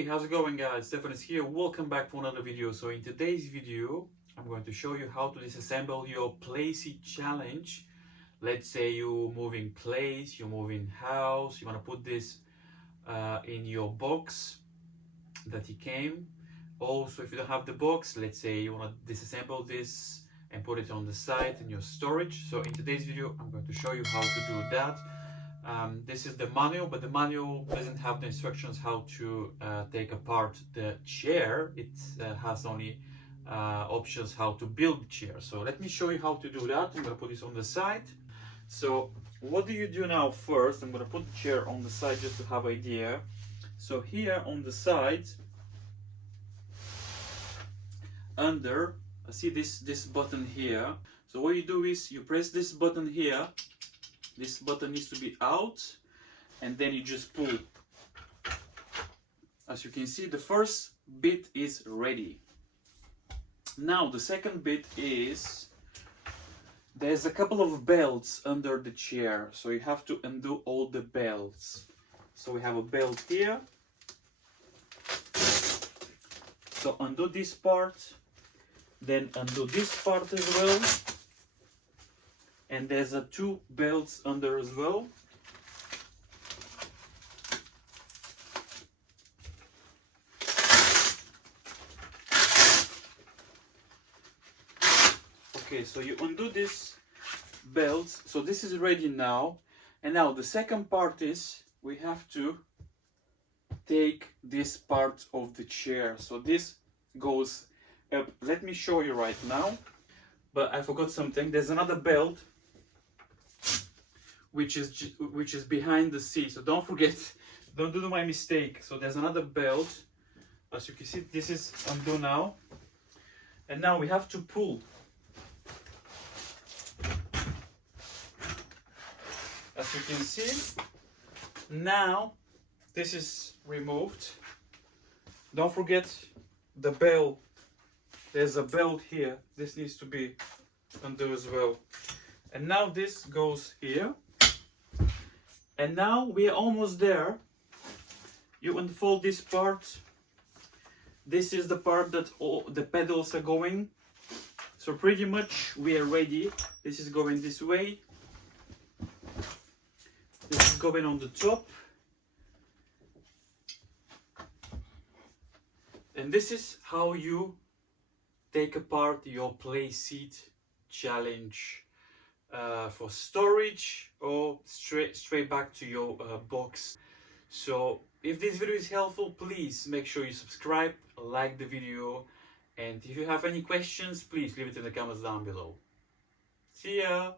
Hey, how's it going guys? Stefan is here. Welcome back for another video. So in today's video, I'm going to show you how to disassemble your Playseat challenge. Let's say you move in place, you move in house, you want to put this in your box that it came. Also, if you don't have the box, let's say you want to disassemble this and put it on the side in your storage. So in today's video, I'm going to show you how to do that. This is the manual, but the manual doesn't have the instructions how to take apart the chair. It has only options how to build the chair. So let me show you how to do that. I'm going to put this on the side. So what do you do now first? I'm going to put the chair on the side just to have an idea. So here on the side, under, I see this button here. So what you do is you press this button here. This button needs to be out, and then you just pull. As you can see, the first bit is ready. Now the second bit is, there's a couple of belts under the chair, so you have to undo all the belts. So we have a belt here. So undo this part, then undo this part as well. And there's two belts under as well. Okay, so you undo this belt. So this is ready now. And now the second part is we have to take this part of the chair. So this goes up. Let me show you right now. But I forgot something. There's another belt which is behind the seat, so don't forget, don't do my mistake. So there's another belt. As you can see, this is undo now, and now we have to pull. As you can see, now this is removed. Don't forget the belt. There's a belt here. This needs to be undo as well. And now this goes here. And now we are almost there. You unfold this part. This is the part that all the pedals are going. So pretty much we are ready. This is going this way. This is going on the top. And this is how you take apart your Playseat challenge. For storage or straight back to your box. So if this video is helpful, please make sure you subscribe, like the video, and if you have any questions, please leave it in the comments down below. See ya!